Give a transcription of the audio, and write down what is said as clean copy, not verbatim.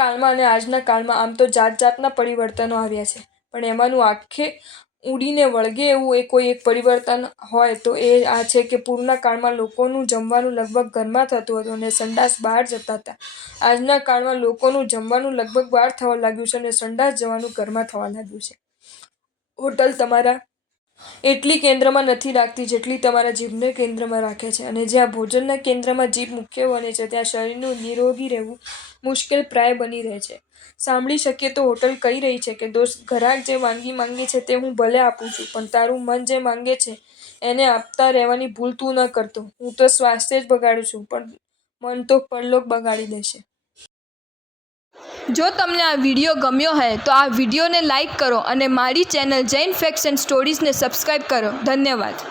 કાળમાં અને આજના કાળમાં આમ તો જાત જાતના પરિવર્તનો આવ્યા છે, પણ એમાંનું આખે ઉડીને વળગે એવું કોઈ એક પરિવર્તન હોય તો એ આ છે કે પૂરના કાળમાં લોકોનું જમવાનું લગભગ ઘરમાં થતું હતું અને સંડાસ બહાર જતા હતા. આજના કાળમાં લોકોનું જમવાનું લગભગ બહાર થવા લાગ્યું છે અને સંડાસ જવાનું ઘરમાં થવા લાગ્યું છે. હોટલ તમારા એટલી કેન્દ્રમાં નથી રાખતી જેટલી તમારા જીભને કેન્દ્રમાં રાખે છે, અને જ્યાં ભોજનના કેન્દ્રમાં જીભ મુખ્ય બને છે ત્યાં શરીરનું નિરોગી રહેવું મુશ્કેલ પ્રાય બની રહે છે. સાંભળી શકીએ તો હોટલ કહી રહી છે કે દોસ્ત, ગ્રાહક જે વાનગી માંગે છે તે હું ભલે આપું છું, પણ તારું મન જે માંગે છે એને આપતા રહેવાની ભૂલ તું ન કરતો. હું તો સ્વાસ્થ્ય જ બગાડું છું, પણ મન તો પરલોક બગાડી દેશે. જો તમને આ વિડીયો ગમ્યો હોય તો આ વિડીયોને લાઈક કરો અને મારી ચેનલ જૈન ફેક્ટ્સ એન્ડ સ્ટોરીઝને સબસ્ક્રાઈબ કરો. ધન્યવાદ.